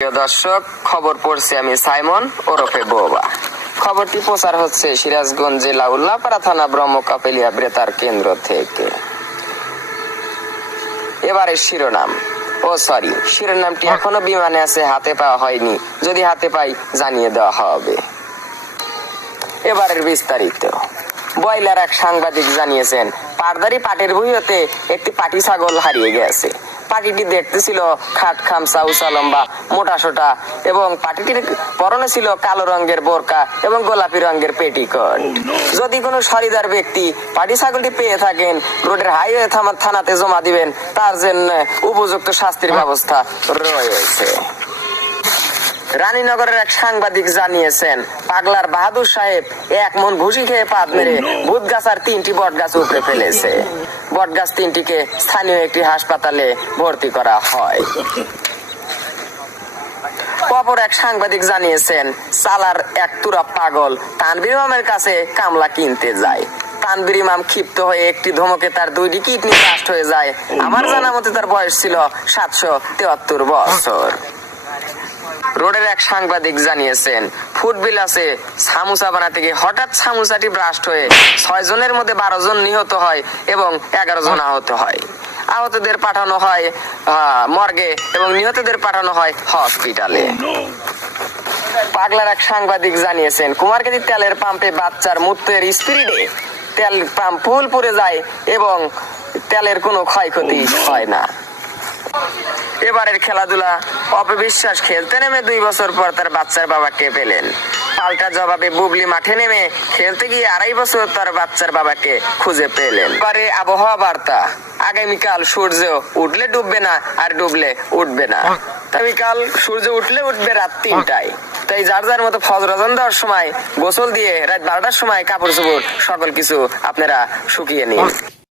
প্রিয় দর্শক, খবর পড়ছি আমি সাইমন ওরফে বোবা। খবরটি প্রচার হচ্ছে সিরাজগঞ্জ জেলা উল্লাপাড়া থানা ব্রহ্মকাপেলিয়া বেতার কেন্দ্র থেকে। এবারে শিরোনামটি এখনো বিমানে আছে, হাতে পাওয়া হয়নি। যদি হাতে পাই জানিয়ে দেওয়া হবে। এবারের বিস্তারিত। বয়লার এক সাংবাদিক জানিয়েছেন, পারদারি পাটের ভুঁইতে একটি পাটি ছাগল হারিয়ে গেছে। পাটিটি দেখতে ছিল খাট খামসা উঁচা লম্বা মোটা সোটা এবং পাটিটির পরনে ছিল কালো রঙের বোরকা এবং গোলাপি রঙের পেটিকোট। যদি কোনো সরিদার ব্যক্তি পাটি ছাগলটি পেয়ে থাকেন, রোডের হাইওয়ে থানাতে জমা দিবেন, তার জন্য উপযুক্ত শাস্তির ব্যবস্থা রয়েছে। রানীনগরের এক সাংবাদিক জানিয়েছেন, পাগলার বাহাদুর সাহেব এক মন ঘুষি খেয়ে পাত মেরে বুধগাছার 3টি বটগাছ উপড়ে ফেলেছে। বটগাছ 3টিকে স্থানীয় একটি হাসপাতালে ভর্তি করা হয়। অপর এক সাংবাদিক জানিয়েছেন, সালার এক তুরা পাগল তানভীর ইমামের কাছে কামলা কিনতে যায়। তানভীর ইমাম ক্ষিপ্ত হয়ে একটি ধমকে তার 2টি কিডনি ব্লাস্ট হয়ে যায়। আমার জানা মতে তার বয়স ছিল 773 বছর। রোডের এক সাংবাদিক জানিয়েছেন, ফুটবিলাসে সামোসা বানাতে গিয়ে হঠাৎ সামোসাটি ব্লাস্ট হয়ে 6 জনের মধ্যে 12 জন নিহত হয় এবং 11 জন আহত হয়। আহতদের পাঠানো হয় মর্গে এবং নিহতদের পাঠানো হয় হসপিটালে। পাগলার এক সাংবাদিক জানিয়েছেন, কুমারখালী তেলের পাম্পে বাচ্চার মূত্রের স্পিরিডে তেল পাম্প ফুল পুড়ে যায় এবং তেলের কোনো ক্ষয়ক্ষতি হয় না। এবারের খেলাধুলা। অপবিশ্বাস খেলতে নেমে 2 বছর পর তার বাচ্চার বাবাকে পেলেন। পাল্টা জবাবে বুবলি মাঠে নেমে খেলতে গিয়ে 2.5 বছর তার বাচ্চার বাবাকে খুঁজে পেলেন। এবারে আবহাওয়া বার্তা। আগামীকাল সূর্য উঠলে ডুববে না, আর ডুবলে উঠবে না। আগামীকাল সূর্য উঠলে উঠবে রাত 3টায়। তাই যার যার মতো ফজর আজান দেওয়ার সময় গোসল দিয়ে রাত 12টার সময় কাপড় চোপড় সকল কিছু আপনারা শুকিয়ে নিন।